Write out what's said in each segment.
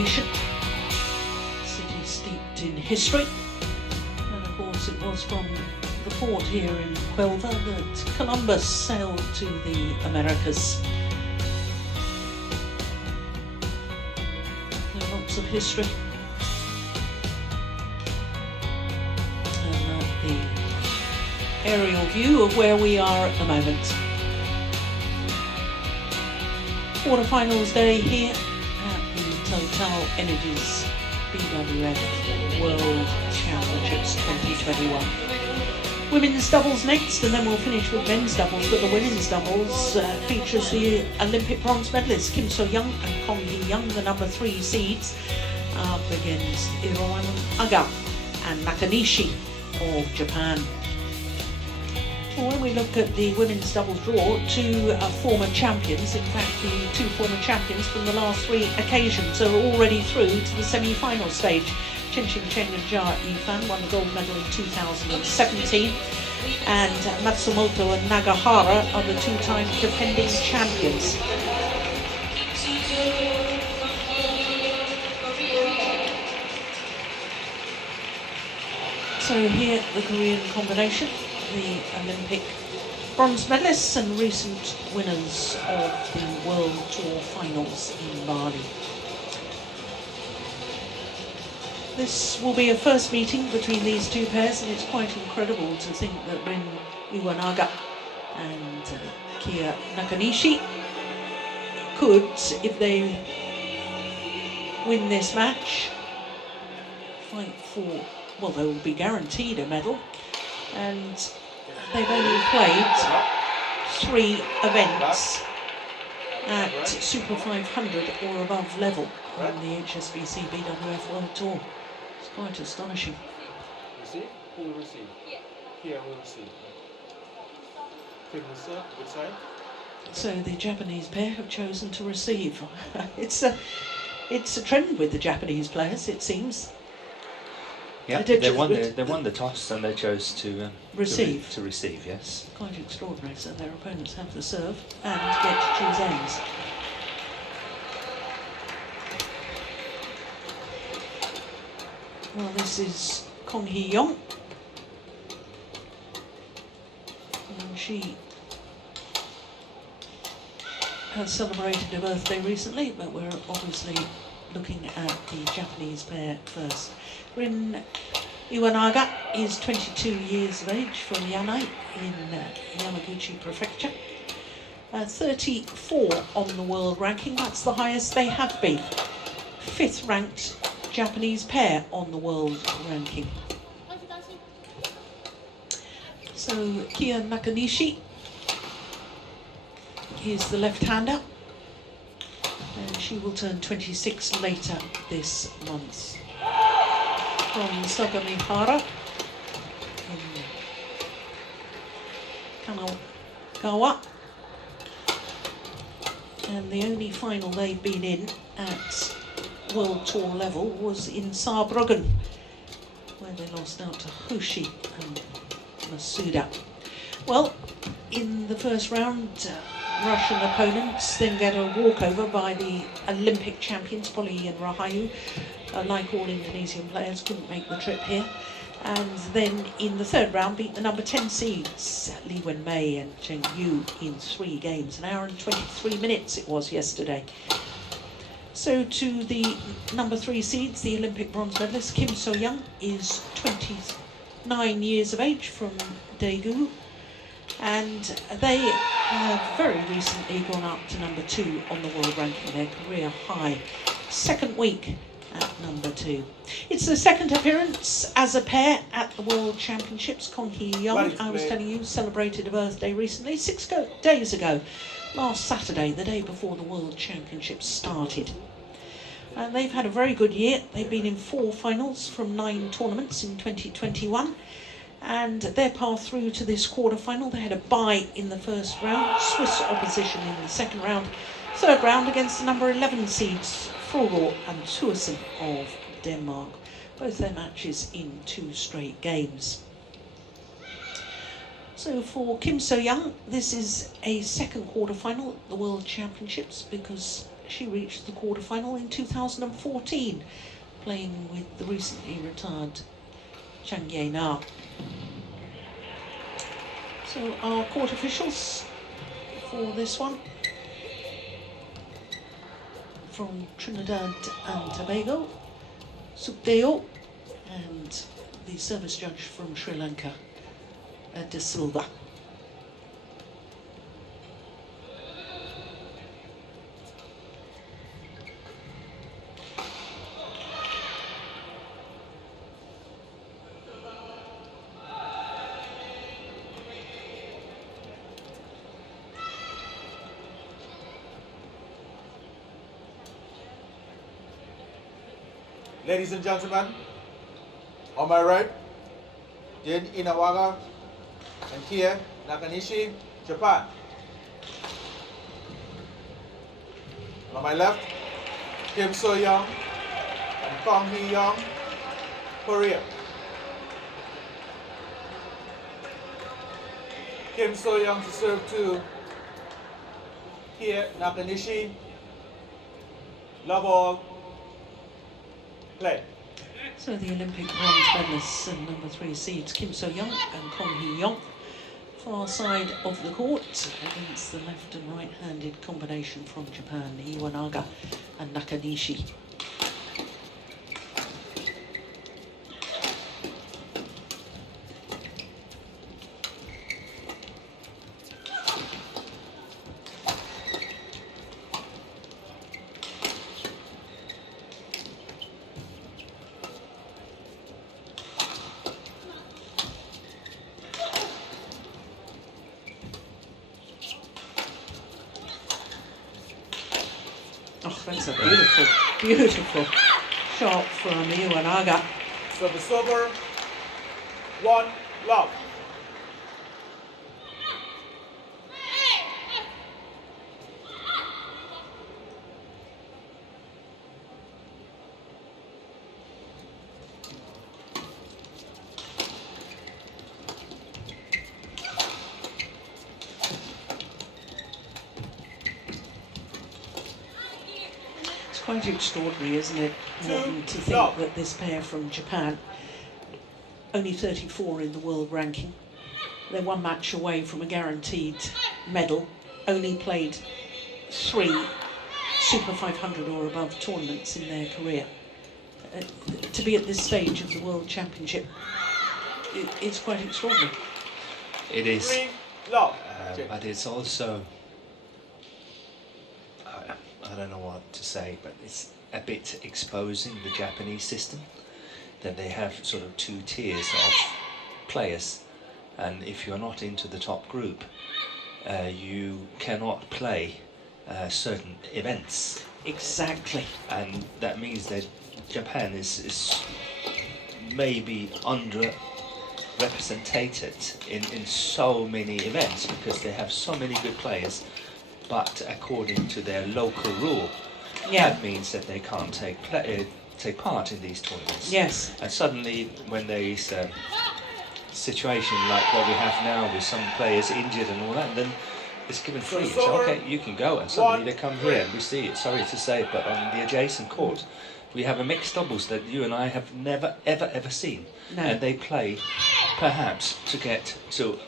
Federation, city steeped in history. And of course it was from the port here in Cuelva that Columbus sailed to the Americas. There are lots of history. And the aerial view of where we are at the moment. Quarterfinals day here at the TotalEnergies BWF World Championships 2021. Women's doubles next, and then we'll finish with men's doubles. But the women's doubles features the Olympic bronze medalists Kim So-young and Kong Hee-young, the number 3 seeds, up against Iwanaga and Nakanishi of Japan. When we look at the women's doubles draw, two former champions, in fact the two former champions from the last 3 occasions, are already through to the semi-final stage. Cheng and Jia Yifan won the gold medal in 2017, and Matsumoto and Nagahara are the 2-time defending champions. So here the Korean combination, the Olympic bronze medalists and recent winners of the World Tour finals in Bali. This will be a first meeting between these two pairs, and it's quite incredible to think that when Iwanaga and Kia Nakanishi could, if they win this match, fight for, well, they will be guaranteed a medal, and they've only played 3 events at Super 500 or above level on the HSBC BWF World Tour. It's quite astonishing. Receive? Who will receive? Yeah. Here will receive. Take the serve, which side? So the Japanese pair have chosen to receive. It's a trend with the Japanese players, it seems. Yeah, they won the toss and they chose to receive. To receive, yes. Quite extraordinary. So their opponents have the serve and get to choose ends. Well, this is Kong Hee-young, and she has celebrated her birthday recently, but we're obviously looking at the Japanese pair first. Rin Iwanaga is 22 years of age from Yanai in Yamaguchi Prefecture. 34 on the world ranking, that's the highest they have been. 5th ranked Japanese pair on the world ranking. So Kia Nakanishi is the left-hander, and she will turn 26 later this month. From Sagamihara in Kanagawa, and the only final they've been in at World Tour level was in Saarbrücken, where they lost out to Hoshi and Masuda. Well, in the first round, Russian opponents then get a walkover by the Olympic champions, Poli and Rahayu. Like all Indonesian players, couldn't make the trip here. And then in the 3rd round, beat the number 10 seeds, Lee Wen-mei and Cheng Yu, in 3 games. An hour and 23 minutes it was yesterday. So to the number 3 seeds, the Olympic bronze medalist Kim So-young is 29 years of age from Daegu, and they have very recently gone up to number 2 on the world ranking, their career high. 2nd week at number 2. It's the 2nd appearance as a pair at the World Championships. Kong Hee-young, I was telling you, celebrated a birthday recently, 6 days ago, last Saturday, the day before the World Championships started. And they've had a very good year. They've been in 4 finals from 9 tournaments in 2021. And their path through to this quarterfinal, they had a bye in the 1st round, Swiss opposition in the 2nd round, 3rd round against the number 11 seeds, Frollo and Thorsen of Denmark. Both their matches in 2 straight games. So for Kim So-young, this is a 2nd quarterfinal at the World Championships because She reached the quarterfinal in 2014, playing with the recently retired Chang Ye-na. So our court officials for this one, from Trinidad and Tobago, Sukdeo, and the service judge from Sri Lanka, De Silva. Ladies and gentlemen, on my right, Jin Iwanaga and Kia Nakanishi, Japan. And on my left, Kim So-young and Kong Hee-young, Korea. Kim So-young to serve to Kia Nakanishi. Love all. Play. So the Olympic bronze medalists and number 3 seeds Kim So-young and Kong Hee-young, far side of the court against the left and right-handed combination from Japan, Iwanaga and Nakanishi. Oh, that's a beautiful, beautiful shot from Iwanaga. Service over. 1 love. Quite extraordinary, isn't it, Morton, to think that this pair from Japan, only 34 in the world ranking, they're 1 match away from a guaranteed medal, only played 3 Super 500 or above tournaments in their career. To be at this stage of the World Championship, it's quite extraordinary. It is. 3 love. But it's also, I don't know what to say, but it's a bit exposing the Japanese system, that they have sort of 2 tiers of players, and if you're not into the top group, you cannot play certain events. Exactly. And that means that Japan is maybe underrepresented in so many events, because they have so many good players, but according to their local rule, that means that they can't take part in these tournaments. Yes. And suddenly, when there is a situation like what we have now, with some players injured and all that, then it's given free. So okay, you can go, and suddenly they come here, and we see it. Sorry to say, but on the adjacent court, we have a mixed doubles that you and I have never ever seen, and they play perhaps to get to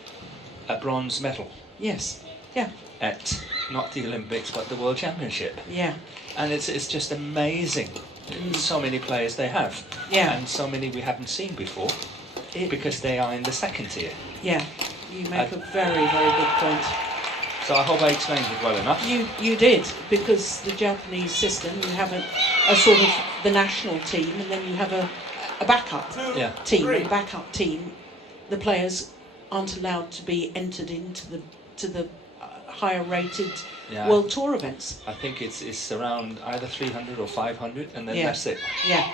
a bronze medal. Yes. Yeah. At not the Olympics but the World Championship. Yeah. And it's just amazing. So many players they have. Yeah. And so many we haven't seen before, because they are in the 2nd tier. Yeah. You make a very, very good point. So I hope I explained it well enough. You did, because the Japanese system, you have a sort of the national team, and then you have a backup team. A backup team. The players aren't allowed to be entered into the higher rated World Tour events. I think it's around either 300 or 500, and then that's it. Yeah.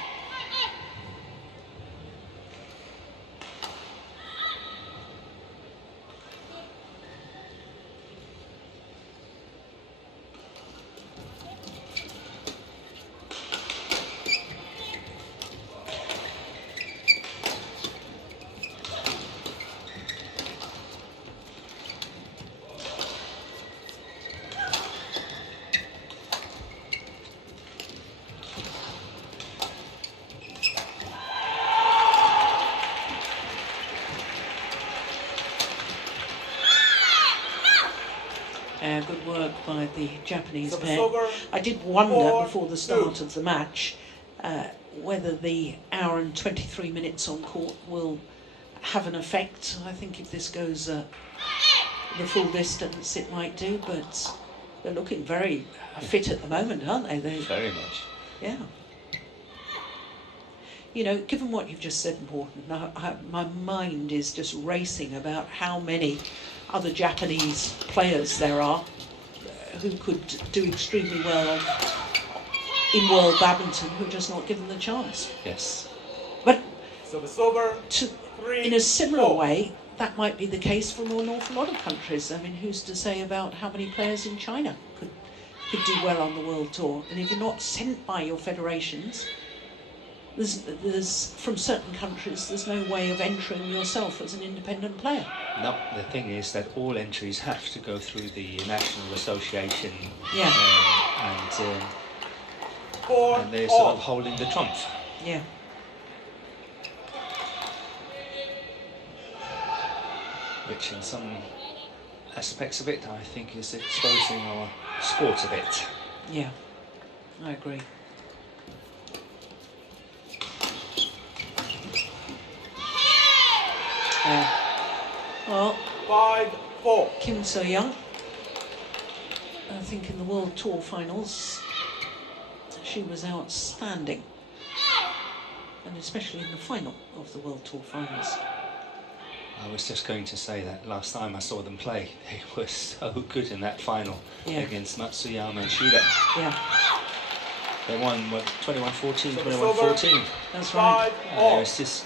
Yeah, good work by the Japanese So the pair. silver, I did wonder 4-2. before the start of the match whether the hour and 23 minutes on court will have an effect. I think if this goes the full distance, it might do, but they're looking very fit at the moment, aren't they? Very much. Yeah. You know, given what you've just said, Morten, my mind is just racing about how many other Japanese players there are who could do extremely well in world badminton who are just not given the chance. Yes. But so the silver, in a similar 3-4. way, that might be the case for an awful lot of countries. I mean, who's to say about how many players in China could do well on the World Tour? And if you're not sent by your federations, there's from certain countries, there's no way of entering yourself as an independent player. No, the thing is that all entries have to go through the National Association. Yeah. And they're sort of holding the trump. Yeah. Which in some aspects of it, I think is exposing our sport a bit. Yeah, I agree. Well, 5-4. Kim So-young, I think in the World Tour finals, she was outstanding. And especially in the final of the World Tour finals. I was just going to say that last time I saw them play, they were so good in that final against Matsuyama and Shida. Yeah. They won, what, 21-14, 21-14. That's right. There was just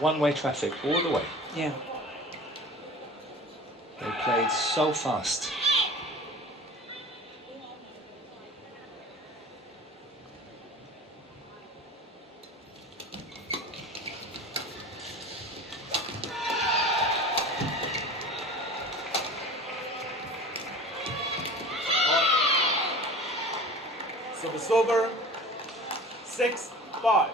one-way traffic all the way. Yeah. They played so fast. So the silver, 6-5.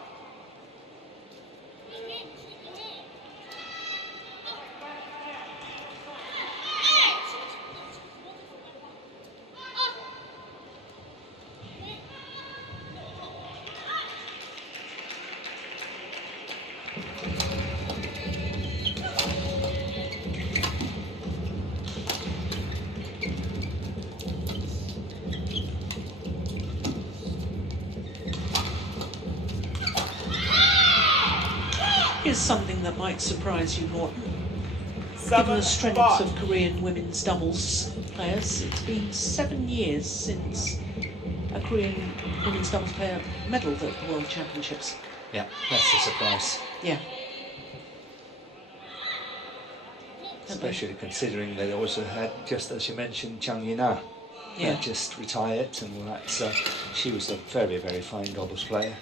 Here's something that might surprise you, Morten. Given the strength of Korean women's doubles players, it's been 7 years since a Korean women's doubles player medalled at the World Championships. Yeah, that's a surprise. Yeah. Especially considering they also had, just as you mentioned, Chang Yina. Yeah. That just retired and all that, so she was a very, very fine doubles player.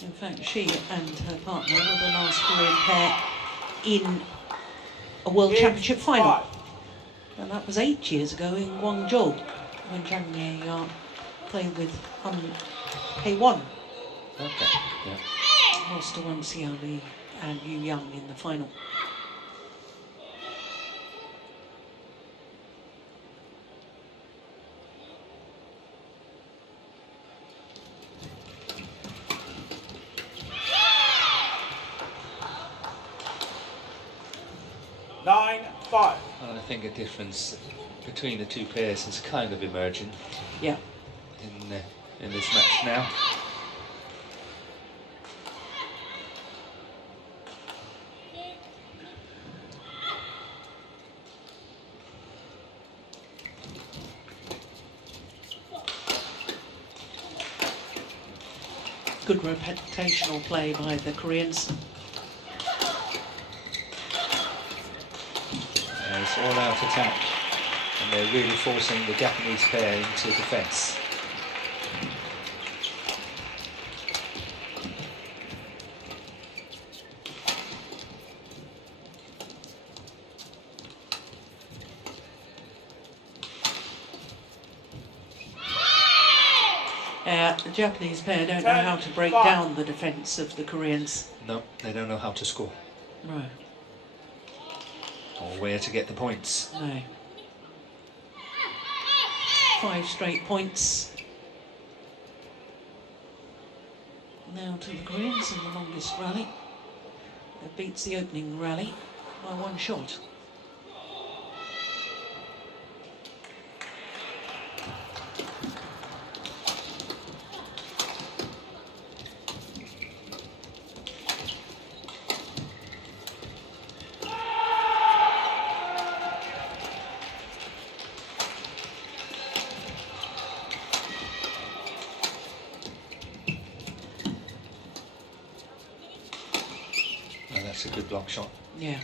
In fact, she and her partner were the last Korean pair in a World Championship final. And that was 8 years ago in Guangzhou, when Chang Ye played with Hae-won. Okay, yeah. Lost to Wang Xiaoli and Yu Yang in the final. And I think a difference between the two pairs is kind of emerging. Yeah. In this match now. Good reputational play by the Koreans. It's all-out attack, and they're really forcing the Japanese pair into defence. The Japanese pair don't know how to break down the defence of the Koreans. No, they don't know how to score. Right. Or where to get the points. No. 5 straight points. Now to the Koreans in the longest rally. That beats the opening rally by 1 shot. That's a good block shot. Yeah.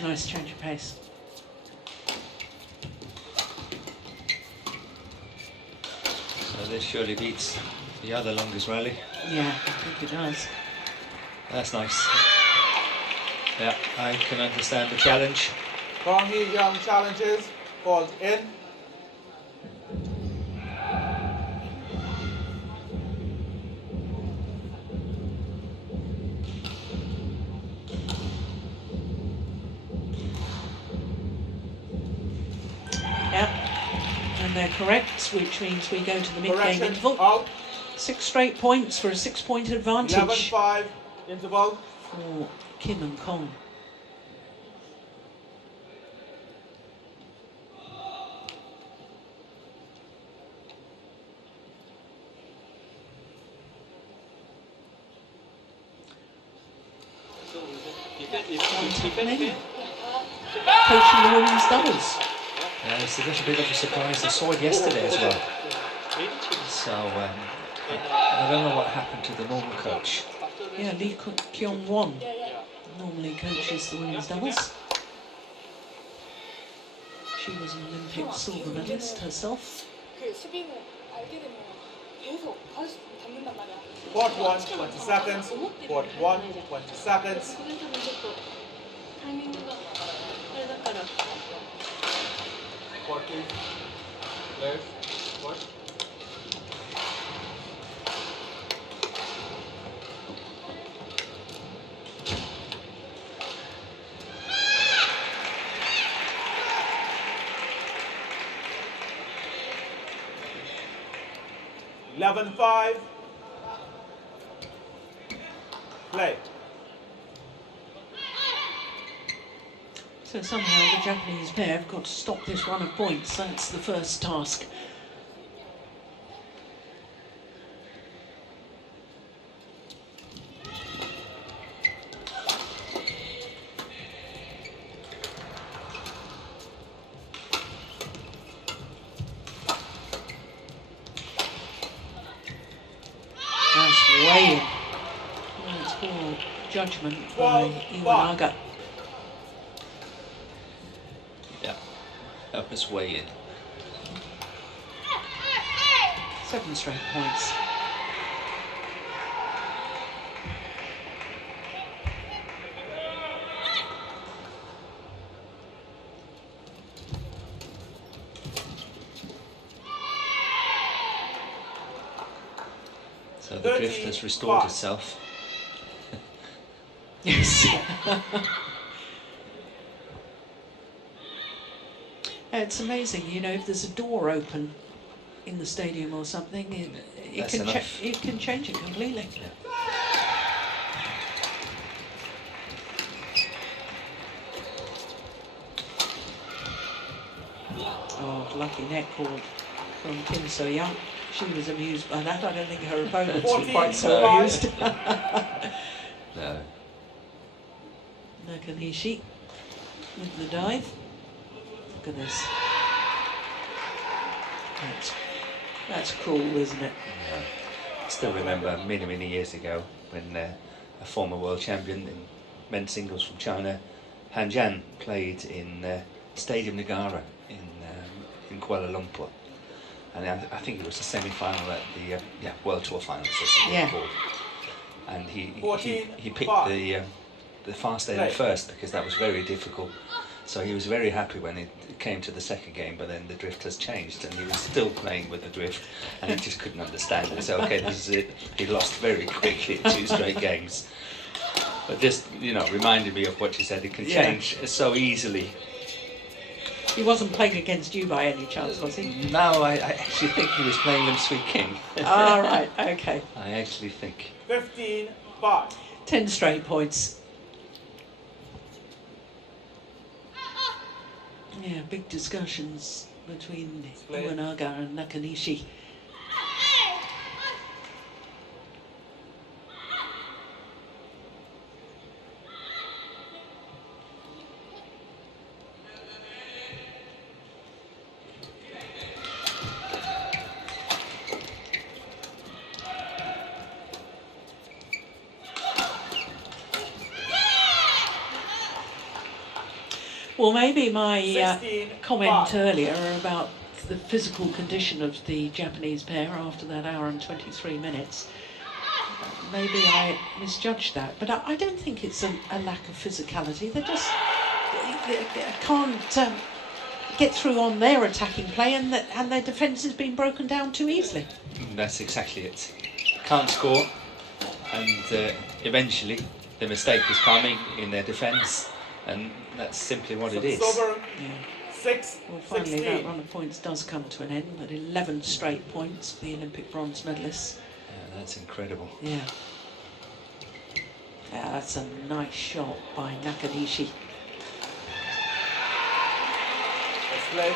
Nice change of pace. So this surely beats the other longest rally. Yeah, I think it does. That's nice. Yeah, I can understand the challenge. Kong Hee Young challenges, called in. Yep, and they're correct, which means we go to the mid-game Correction, interval. out. 6 straight points for a 6-point advantage 11-5, interval. for Kim and Kong. Coaching the women's doubles. Yeah, it's a little bit of a surprise. I saw it yesterday as well. So I don't know what happened to the normal coach. Yeah, Lee Kyung Won normally coaches the women's doubles. She was an Olympic silver medalist herself. Court 1, 20 seconds. Court 1, 20 seconds. Court 2. Left. Court. $11-5. Play. So somehow the Japanese pair have got to stop this run of points. That's the first task. That's way in. Well, it's for judgment by Iwanaga. Yeah, that was way in. 7 straight points. So the drift has restored itself. Yes. It's amazing, you know, if there's a door open in the stadium or something, it can change it completely. Yeah. Oh, lucky net call from Kim So-young. She was amused by that. I don't think her opponents were quite so amused. No. Nakanishi with the dive. Look at this. That's cruel, isn't it? Yeah. I still remember many years ago when a former world champion in men's singles from China, Han Jan, played in Stadium Negara in Kuala Lumpur. And I think it was the semi-final at the World Tour finals, as they were called. And he picked the fast end first because that was very difficult. So he was very happy when it came to the second game, but then the drift has changed and he was still playing with the drift and he just couldn't understand it. So okay, this is it. He lost very quickly 2 straight games. But just, you know, reminded me of what you said, it can change so easily. He wasn't playing against you by any chance, was he? No, I actually think he was playing Lim Swee King. All right, okay. I actually think. 15-5. 10 straight points. Yeah, big discussions between Iwanaga and Nakanishi. Well, maybe my comment earlier about the physical condition of the Japanese pair after that hour and 23 minutes, maybe I misjudged that. But I don't think it's a lack of physicality. They just they can't get through on their attacking play, and their defence has been broken down too easily. That's exactly it. Can't score, and eventually the mistake is coming in their defence. And that's simply what it is. Yeah. Well, finally, that run of points does come to an end, but 11 straight points for the Olympic bronze medalists. Yeah, that's incredible. Yeah. Yeah, that's a nice shot by Nakanishi. Let's play.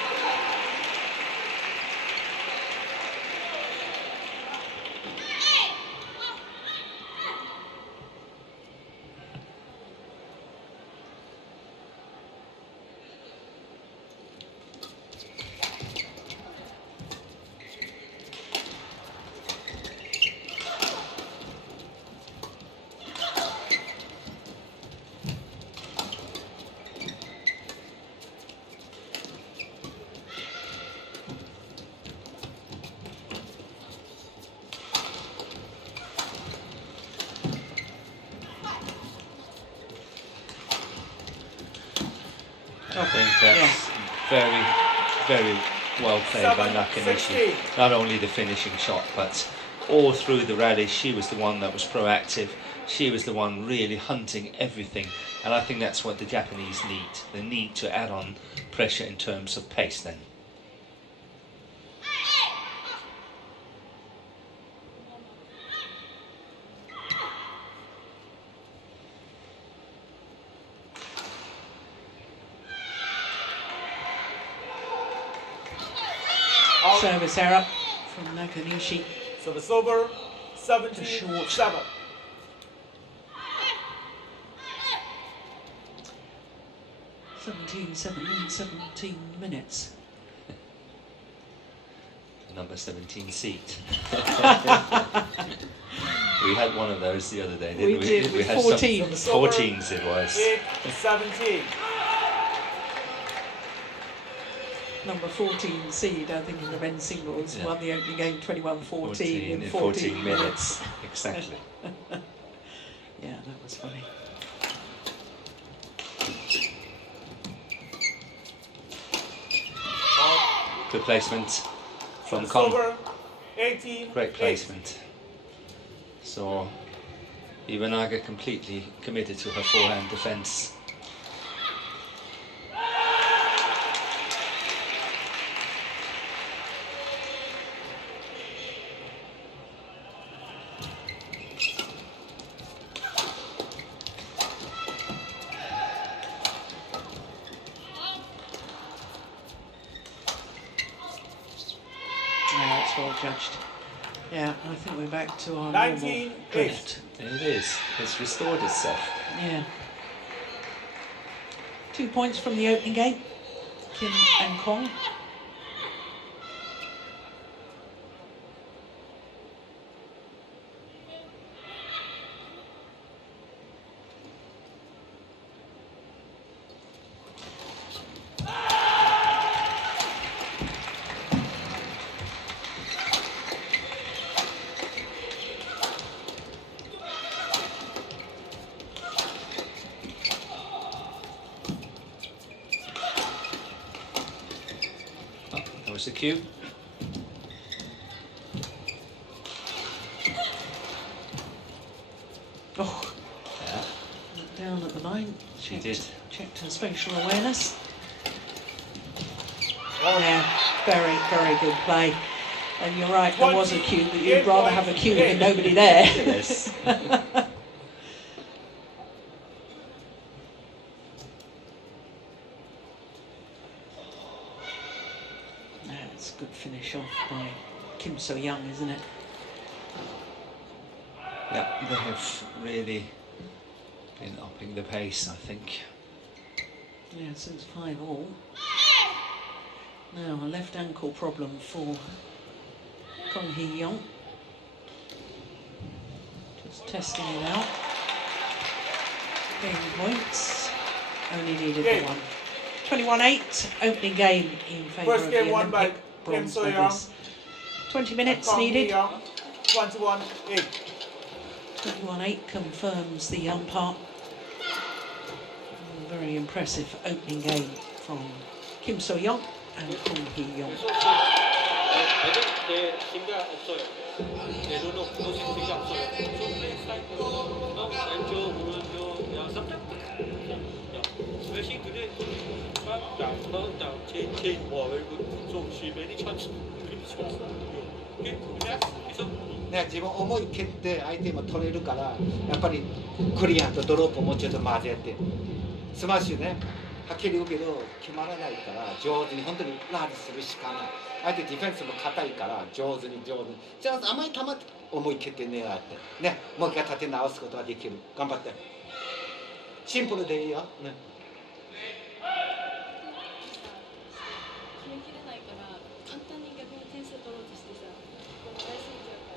I think that's very, very well played by Nakanishi. Not only the finishing shot, but all through the rally, she was the one that was proactive. She was the one really hunting everything. And I think that's what the Japanese need. They need to add on pressure in terms of pace then. Service error from Nakanishi. Service over, 17-7. 17-7 in 17 minutes. Number 17 seat. We had one of those the other day, didn't we? We did, with had 14. 14s it was. 8-17. Number 14 seed, I think, in the men's singles, won the opening game 21-14 in 14 minutes. Exactly. Yeah, that was funny. Good placement from Kong. 18. Great placement. So Iwanaga completely committed to her forehand defence. Yeah, that's well judged. Yeah, I think we're back to our normal drift. It is. It's restored itself. Yeah. 2 points from the opening game, Kim and Kong. That was the cue. Oh, Yeah, looked down at the line. she did. Checked her spatial awareness. Yeah, very, very good play. And you're right, there was a cue, but you'd rather have a cue than nobody there. Yes. That's a good finish off by Kim So-young, isn't it? Yeah, they have really been upping the pace, I think. Yeah, since 5-all. Now, a left ankle problem for Kong Hee-young. Just testing it out. Game points. Only needed the one. 21-8, opening game in favour of First the game won by Olympic Kim bronze So-young. medals. 20 minutes needed. 21-8. 21-8 confirms the umpire. Very impressive opening game from Kim So-young and Kong Hee-young.ね、自分思い蹴って相手も取れるからやっぱりクリアとドロップもうちょっと混ぜてスマッシュねはっきり言うけど決まらないから上手に本当にラリーするしかない相手ディフェンスも硬いから上手にじゃあ甘い球思い蹴って狙ってねもう一回立て直すことができる頑張ってシンプルでいいよ、ね決めきれないから簡単に逆に点数取ろうとしてさこう大すぎちゃうか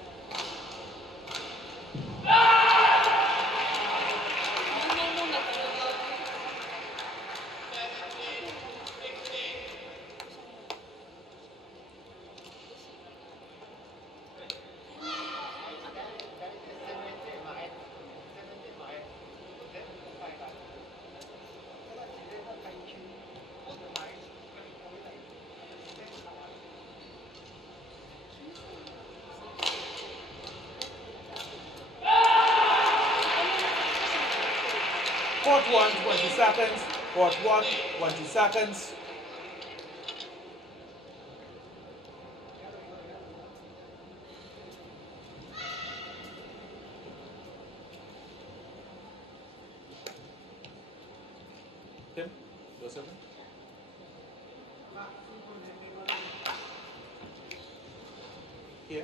らこんなもんだったらCourt 1, 20 seconds. Court 1, 20 seconds. Tim, go second. Here.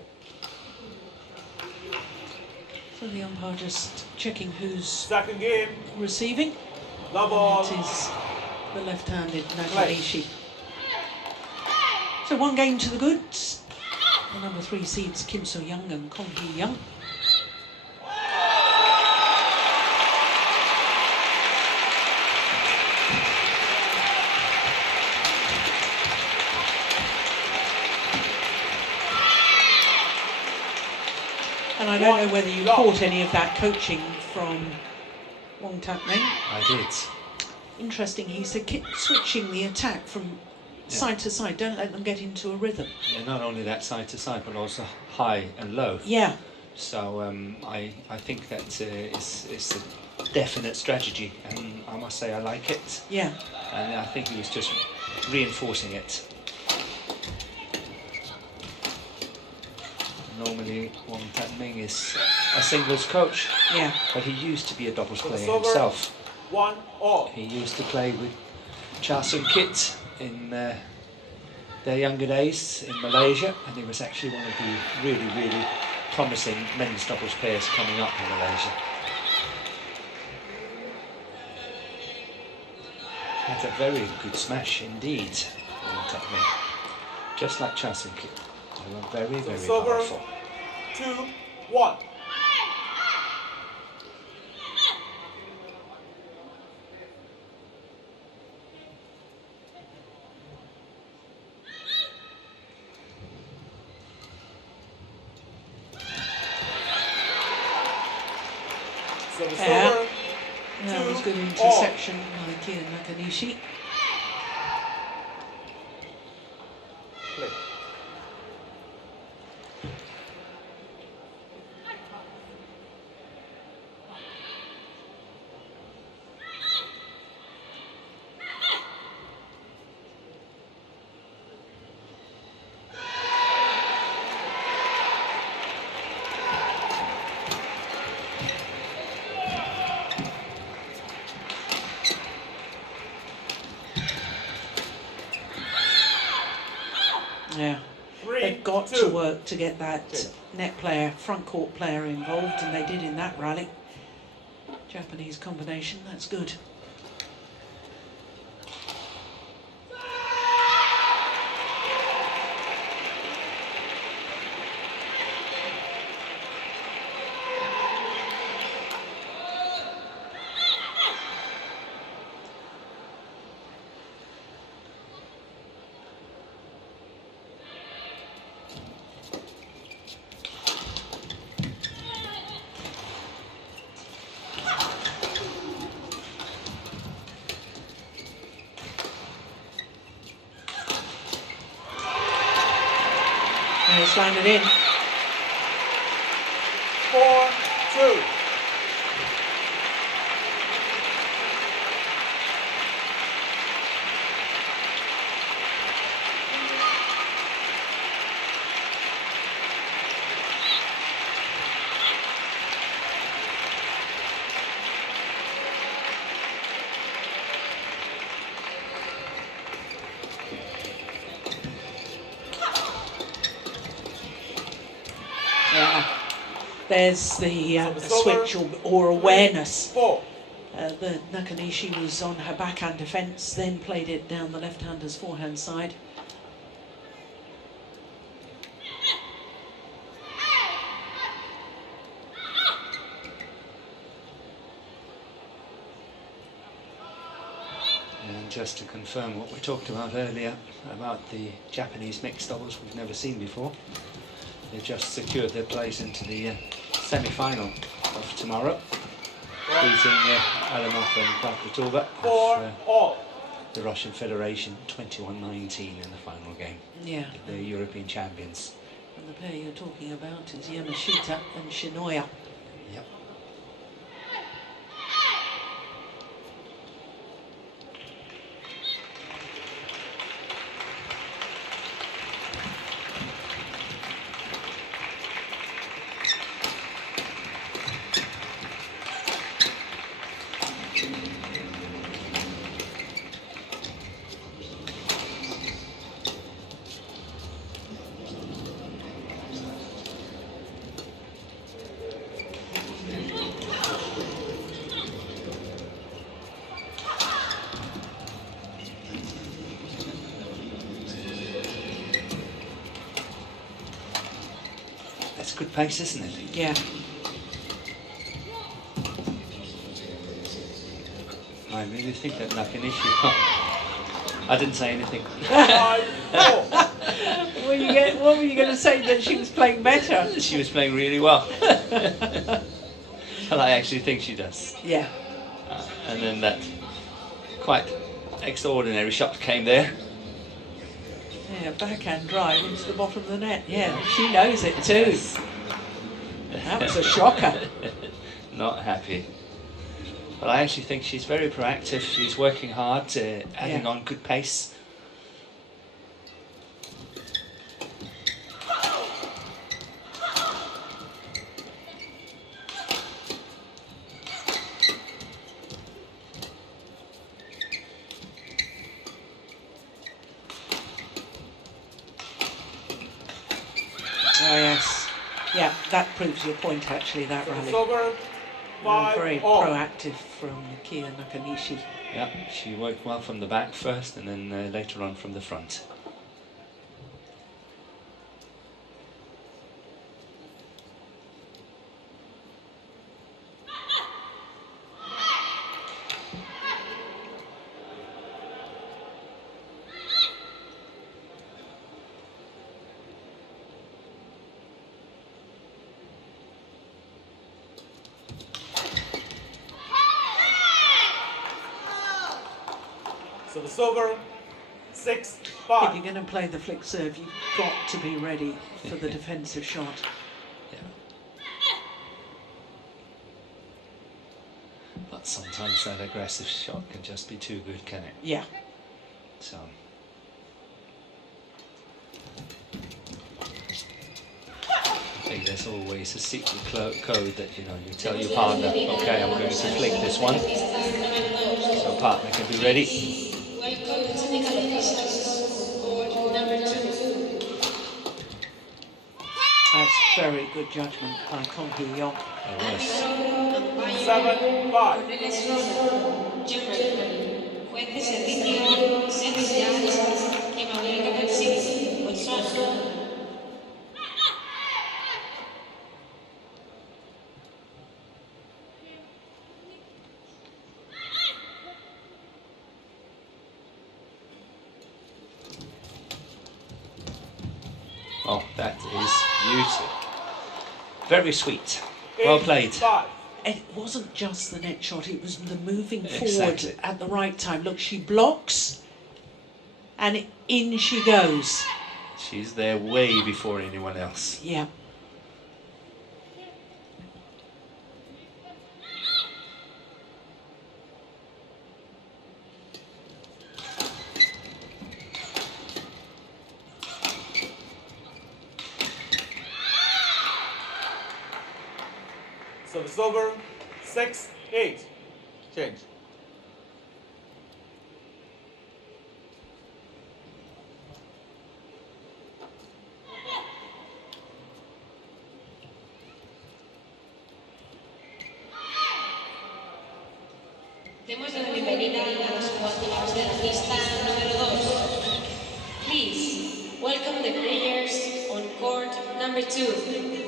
So the umpire just checking who's Second game. receiving. Love all. It is the left-handed Nakanishi. So one game to the goods. The number 3 seeds Kim So-young and Kong Hee-young. And I don't know whether you caught any of that coaching from Wong Tak-meng. I did. Interesting, he said keep switching the attack from side to side, don't let them get into a rhythm. Yeah, not only that side to side, but also high and low. Yeah. So I think that it's a definite strategy, and I must say I like it. Yeah. And I think he was just reinforcing it. Normally, Wong Tak-meng is a singles coach, Yeah. but he used to be a doubles So the player server- himself. 1-all. He used to play with Cha Soon-kit in their younger days in Malaysia, and he was actually one of the really, really promising men's doubles players coming up in Malaysia. That's a very good smash indeed, Wong Tak-meng. Just like Cha Soon-kit. They were very, very Silver. powerful. 2-1. So the Yeah. silver, That was good 2-all. interception by Nakanishi. play. Yeah, they've got to work to get that net player, front court player involved, and they did in that rally. Japanese combination, that's good. And it's landed in. 4-2. Yeah, there's the switch or awareness. The Nakanishi was on her backhand defence, then played it down the left-hander's forehand side. And just to confirm what we talked about earlier about the Japanese mixed doubles we've never seen before, they just secured their place into the semi-final of tomorrow, beating Alamov and Kvapratova of the Russian Federation 21-19 in the final game. Yeah. The European champions. And the pair you're talking about is Yamashita and Shinoya. Yep. That's good pace, isn't it? Yeah. I really think that Nakanishi... I didn't say anything. What were you going to say, that she was playing better? She was playing really well. And I actually think she does. Yeah. And then that quite extraordinary shot came there. Yeah, backhand drive into the bottom of the net. Yeah, she knows it too. That was a shocker. Not happy. But I actually think she's very proactive. She's working hard, adding on good pace. Oh yes. Yeah, that proves your point actually, that rally. Very proactive from Kia Nakanishi. Yeah, she worked well from the back first and then later on from the front. So the silver, 6, If 5. you're going to play the flick serve, you've got to be ready for the defensive shot. Yeah. But sometimes that aggressive shot can just be too good, can it? Yeah. So. I think there's always a secret code that, you know, you tell your partner, okay, I'm going to flick this one, so partner can be ready. That's very good judgment by Kong Hee-yong. It was. 7, 5. Oh, that is beautiful. Very sweet. Well played. 5. It wasn't just the net shot, it was the moving Exactly. forward at the right time. Look, she blocks and in she goes. She's there way before anyone else. Yeah. So it's over. 6, 8. Change. Demos la bienvenida a los jugadores de la pista número 2. Please welcome the players on court number 2.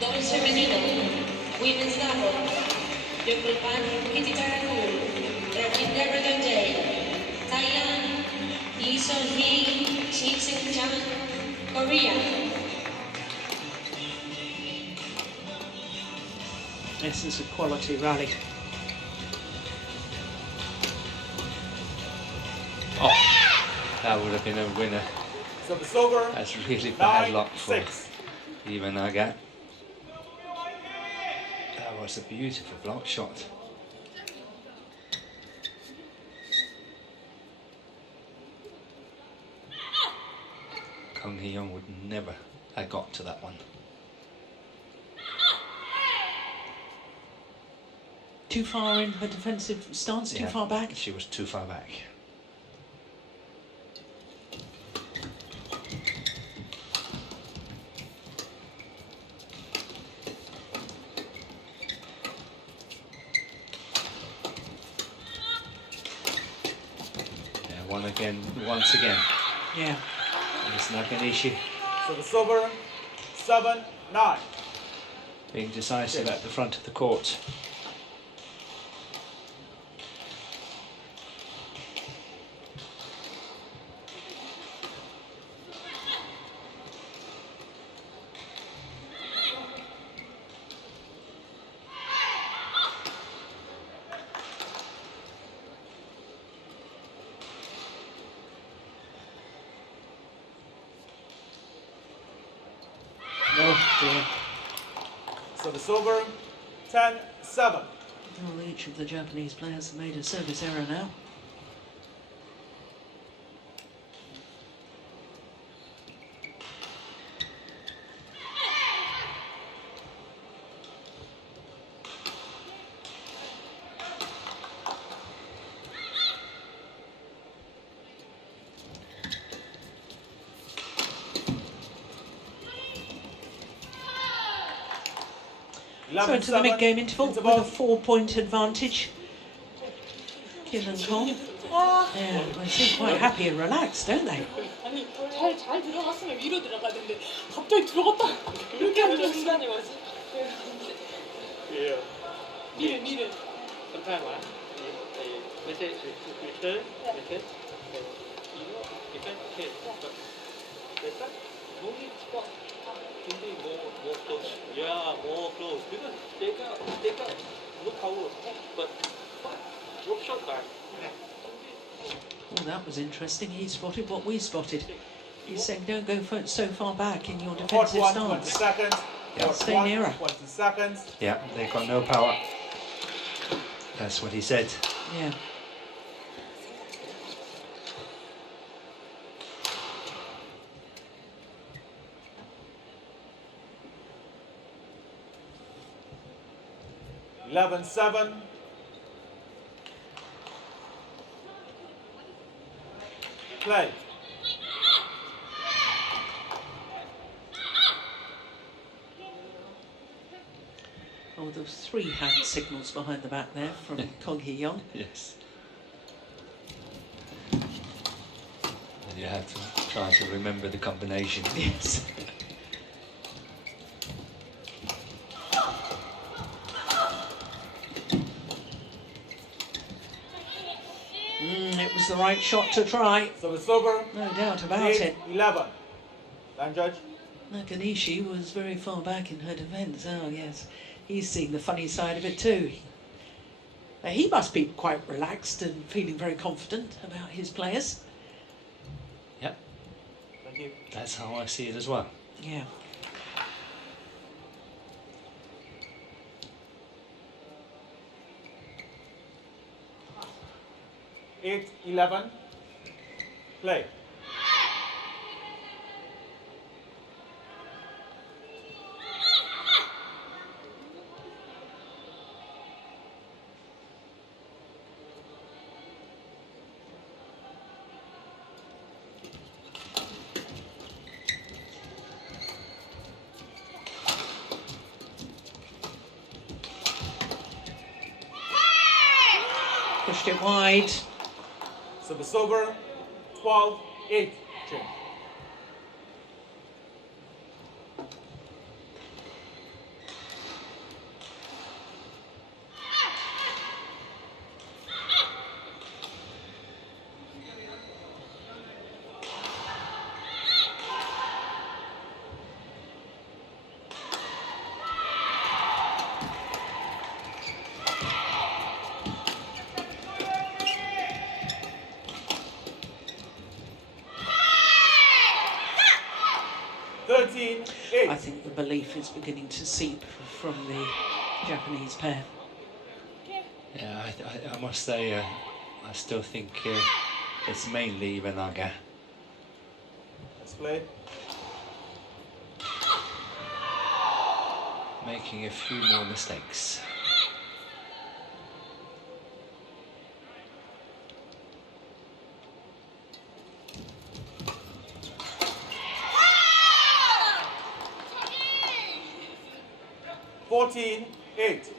Dobles femenino, women's double, Yopulpan Kititarakul, Ravinder Rajanjay, Thailand, Lee Son-hee, Shin Seung-chan, Korea. This is a quality rally. Oh, that would have been a winner. So it's over. That's really bad 9, luck for 6. Iwanaga. That was a beautiful block shot. Kong Hee-yong would never have got to that one. Too far in her defensive stance, too Yeah, far back. She was too far back. Once again. Yeah. It's Nakanishi So it's over. 7, 9. being decisive at the front of the court. Oh dear. So it's over. 10, 7. Well, each of the Japanese players have made a service error now. So into the mid-game interval with a 4-point advantage. Kim and Kong. Yeah, they seem quite happy and relaxed, don't they? 아니 잘 들어갔으면 위로 들어가는데 갑자기 들어갔다 이렇게 하는 줄 순간에 와서 미래 Sometimes message return 이거 okay. 됐다? 목이 more close. Yeah, more close. Because they got no power, but rope shot back. Oh, that was interesting. He spotted what we spotted. He's saying don't go so far back in your defensive 20 stance. seconds. Yeah. Stay nearer. 20 seconds. Yeah, they've got no power. That's what he said. Yeah. $11-7. Play. Oh, there was 3 hand signals behind the back there from Kong Hee-young. Yes. And you have to try to remember the combination. Yes. It was the right shot to try. So it's over. No doubt about it. 8-11. Line judge. Nakanishi was very far back in her defence. Oh, yes. He's seeing the funny side of it too. He must be quite relaxed and feeling very confident about his players. Yep. Thank you. That's how I see it as well. Yeah. Eight, 11. Play. Pushed it wide. So it's over. 12-8. Change. I think the belief is beginning to seep from the Japanese pair. Yeah, I must say, I still think it's mainly Iwanaga. Let's play. Making a few more mistakes. $14-8.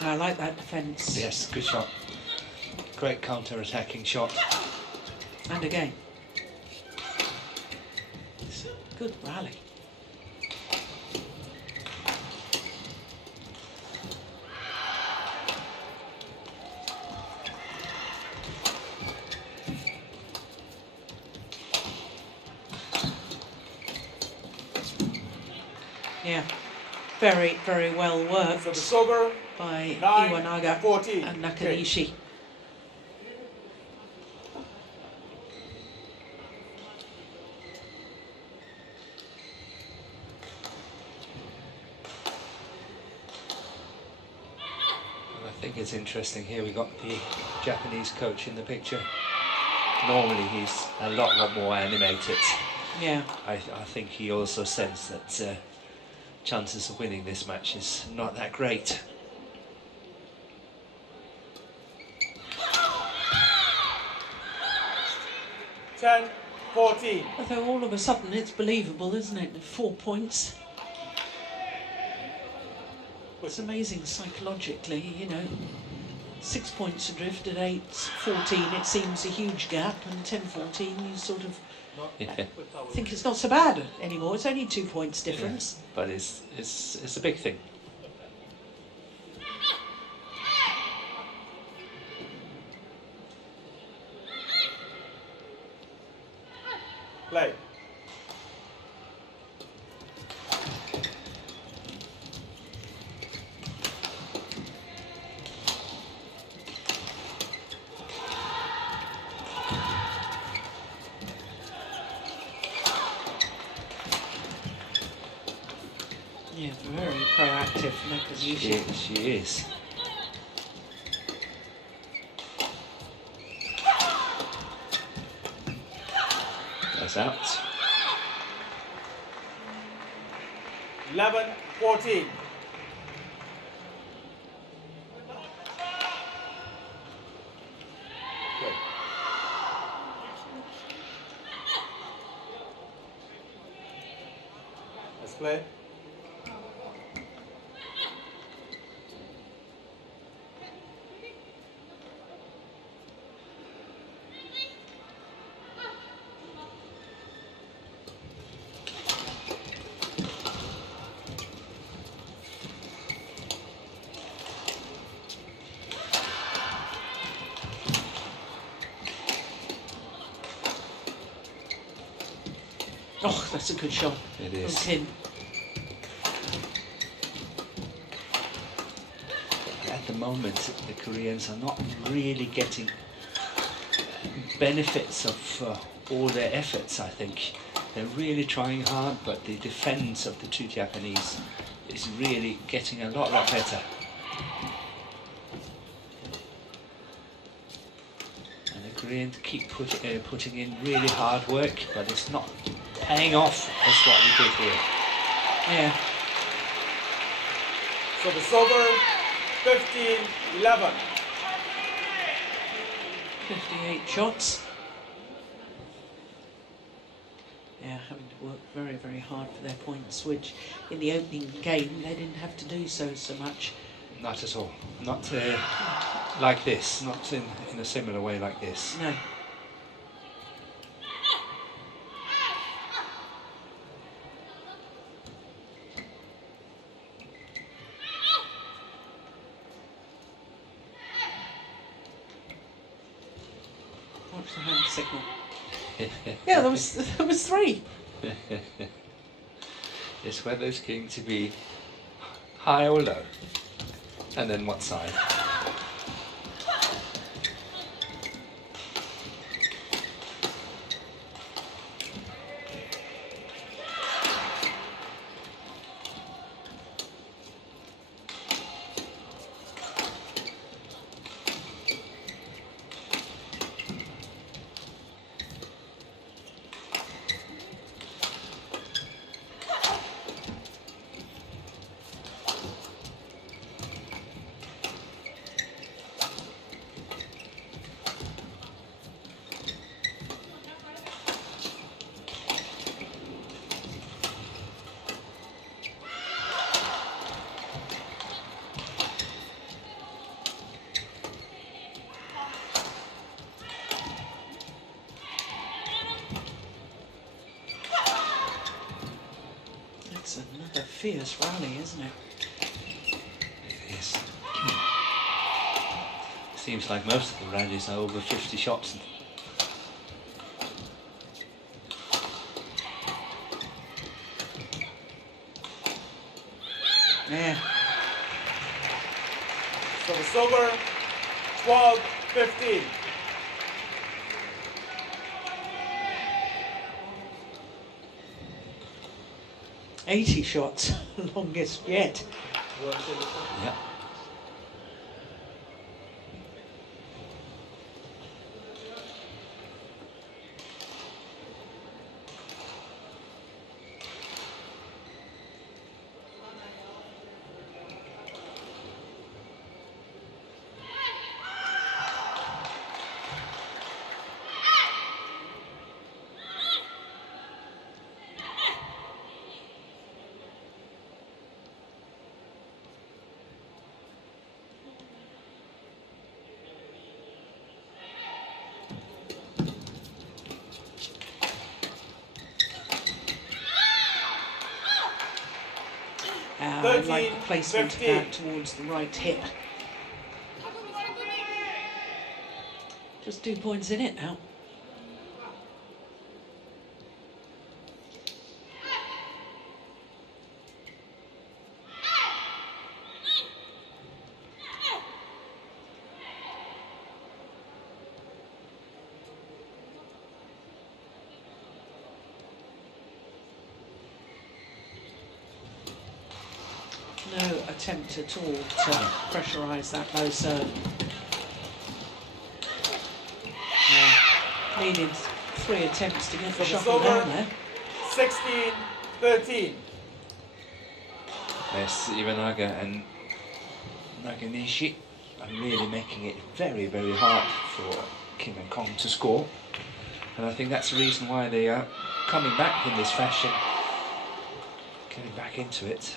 I like that defence. Yes, good shot. Great counter-attacking shot. And again. It's a good rally. Yeah, very, very well worked. So it's over. By 9, Iwanaga 14. and Nakanishi. I think it's interesting here, we got the Japanese coach in the picture. normally he's a lot more animated. Yeah. I think he also sensed that chances of winning this match is not that great. Ten, 14. Although all of a sudden it's believable, isn't it? 4 points. It's amazing psychologically, you know. 6 points adrift at 8-14, it seems a huge gap, and 10-14, you sort of think it's not so bad anymore. It's only 2 points difference. Yeah, but it's a big thing. Play. Yeah, very proactive, Nakanishi. She is. That's out. 11, 14. Play. Let's play. Oh, that's a good shot. It is. From Kim. At the moment, the Koreans are not really getting benefits of all their efforts, I think. They're really trying hard, but the defense of the two Japanese is really getting a lot better. And the Koreans keep putting in really hard work, but it's not paying off as what we did here. Yeah. So the over 15-11. 58 shots. Yeah, having to work very, very hard for their points, which in the opening game they didn't have to do so much. Not at all. Not like this. Not in a similar way like this. No. Watch the hand signal. Yeah, there was 3. It's whether it's going to be high or low, and then what side. It's another fierce rally, isn't it? It is. Seems like most of the rallies are over 50 shots. Yeah. So the silver 12-15. $80 shots, longest yet. Yeah. I 13, like the placement 15. of that towards the right hip. Just 2 points in it now. No attempt at all to pressurise that low serve. Needed 3 attempts to get the shuttle down there. 16-13. Yes, Iwanaga and Nakanishi are really making it very, very hard for Kim and Kong to score. And I think that's the reason why they are coming back in this fashion, getting back into it.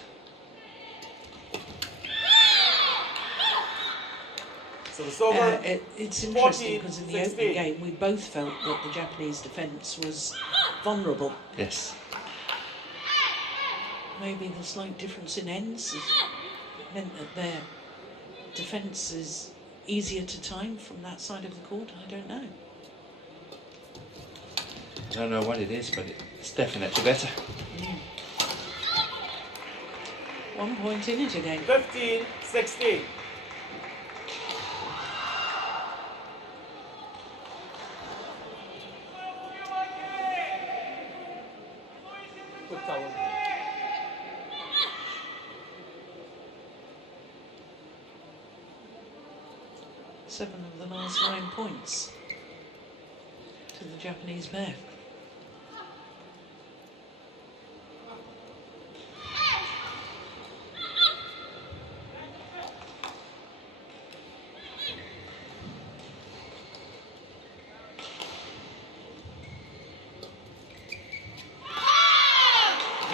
So it's over. It's interesting because in the 14-16. opening game we both felt that the Japanese defence was vulnerable. Yes. Maybe the slight difference in ends has meant that their defence is easier to time from that side of the court. I don't know. I don't know what it is, but it's definitely better. 1 point in it again. 15-16. Good towel. 7 of the last 9 points to the Japanese pair.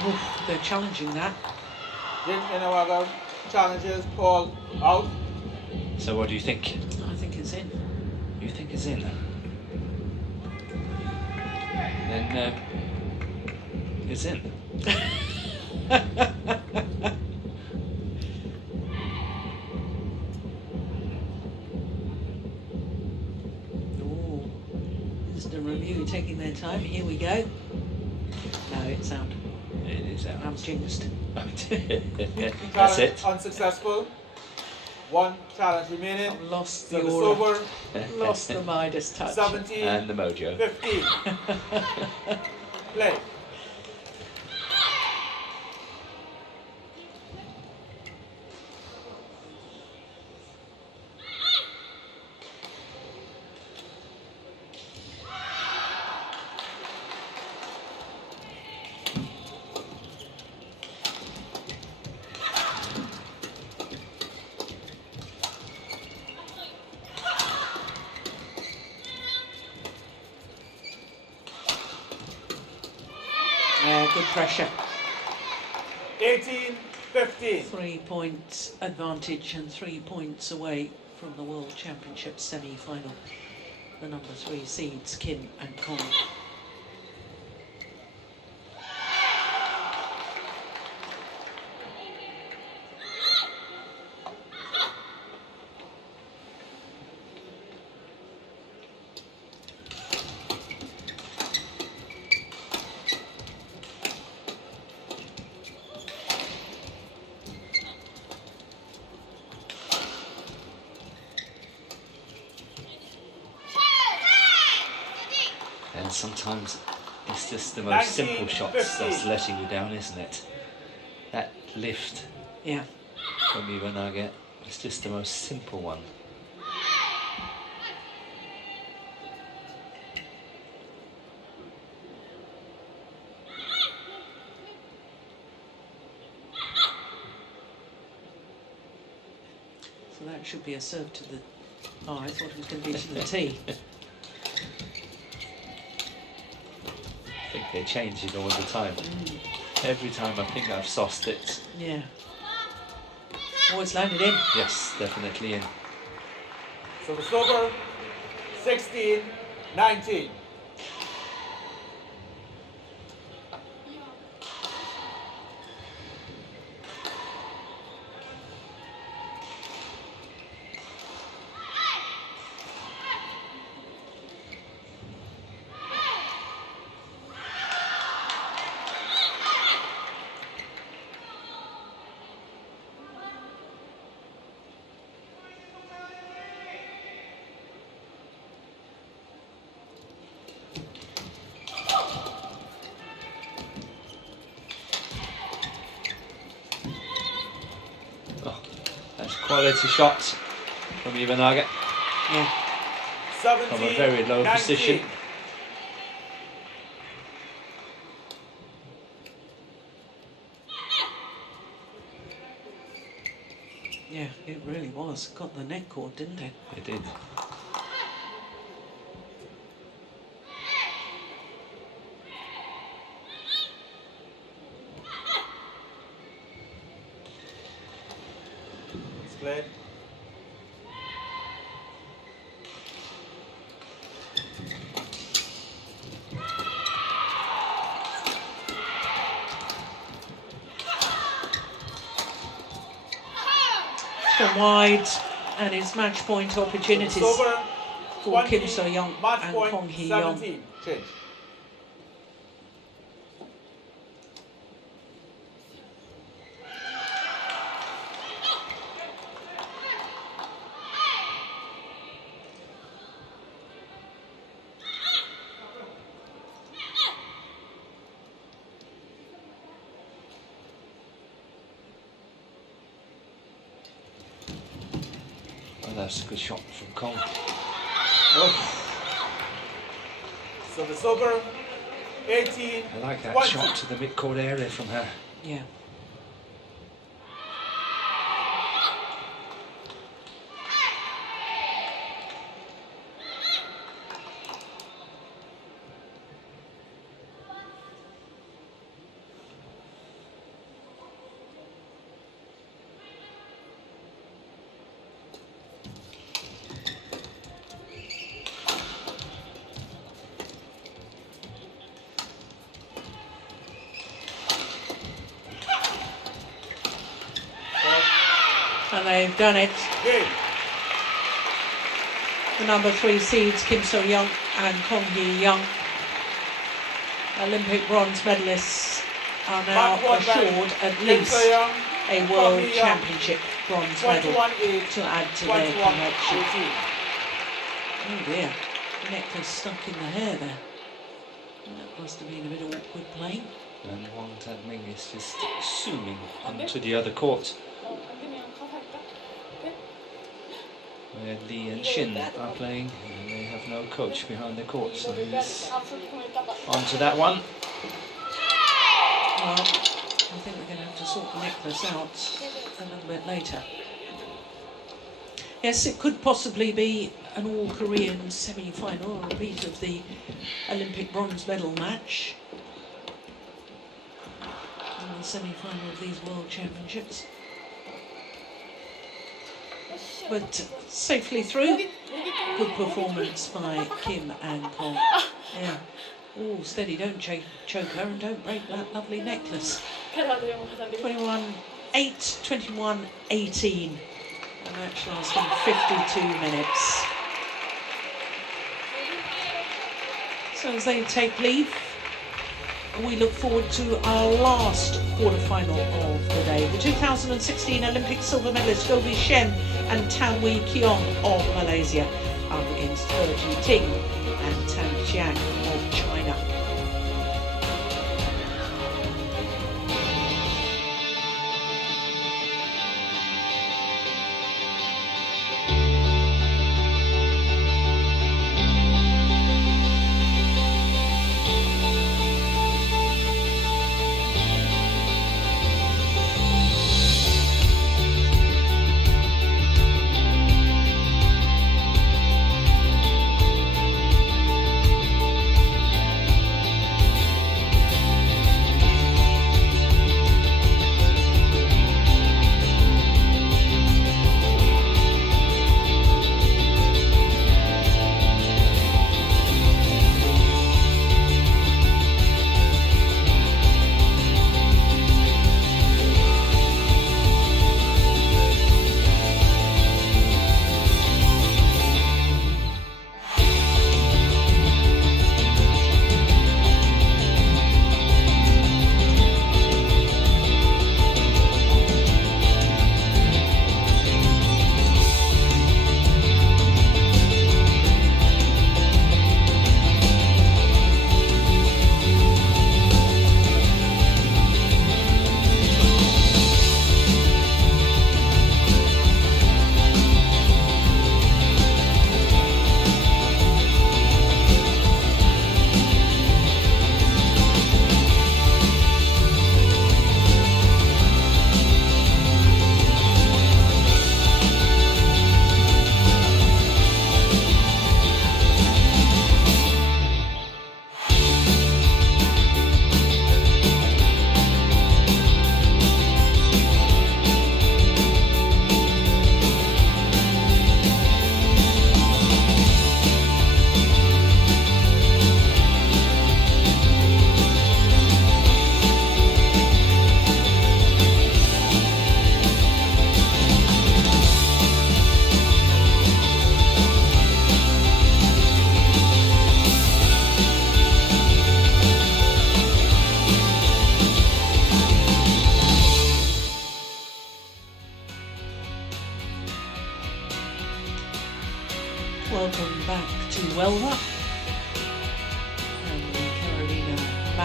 Oof, they're challenging that. Then Iwanaga challenges Paul out. So what do you think? I think it's in. You think it's in? Then it's in. Oh, just a review taking their time. Here we go. No, it's out. It is out. I'm jinxed. That's Challenge it. unsuccessful. 1 challenge remaining. I've lost So the it's aura. over. Lost the Midas touch. 17, And the mojo. 15. Play. Good pressure. 18-15. 3 point advantage and 3 points away from the World Championships semi-final. The number 3 seeds, Kim and Kong. And sometimes it's just the most simple shots that's letting you down, isn't it? That lift Yeah. from Iwanaga, it's just the most simple one. So that should be a serve to the... Oh, I thought it was going to be to the tee. I think they change it all the time. Every time I think I've sauced it. Yeah. Oh, it's landed in. Yes, definitely in. So it's over. 16-19. Quality shots from Iwanaga Yeah. from a very low 17, position. 19. Yeah, it really was. Got the neck cord, didn't it? It did. It's cleared. From wide, and his match point opportunities Over for 20, Kim So-young match and point Kong Hee-young. 17. Change. Oh, that's a good shot from Kong. So the over 18. I like that 20. shot to the mid-court area from her. Yeah. And they've done it. Game. The number 3 seeds, Kim So-young and Kong Hee-young, Olympic bronze medalists, are now Mark one assured back. at Kim least So-young, a Kong World Hee-young, Championship bronze medal 21-8, to add to their 21-18. collection. Oh dear, the necklace stuck in the hair there. That must have been a bit awkward playing. And Wang Tadming is just zooming onto the other court, where Lee and Shin are playing, and they have no coach behind the court, so he's onto that one. Well, I think we're going to have to sort the necklace out a little bit later. Yes, it could possibly be an all-Korean semi-final, a repeat of the Olympic bronze medal match in the semi-final of these World Championships. But safely through. Good performance by Kim and Kong. Yeah. Oh, steady, don't choke her and don't break that lovely necklace. 21-8, 21-18. A match lasting 52 minutes. So as they take leave, we look forward to our last quarter-final of the day. The 2016 Olympic silver medalists Gobi Shen and Tan Wee Keong of Malaysia up against He Ji Ting and Tan Qiang of China.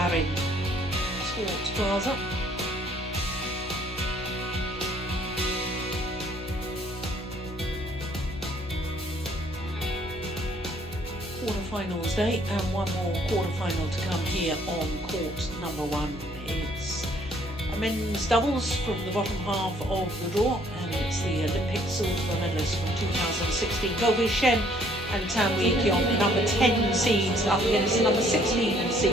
Marin Sports Plaza. Quarterfinals day, and one more quarterfinal to come here on court number 1. It's a men's doubles from the bottom half of the draw, and it's the Olympic silver medalists from 2016, Kobe Shen and Tan Wee Kyung, number 10 seeds up against number 16 seed.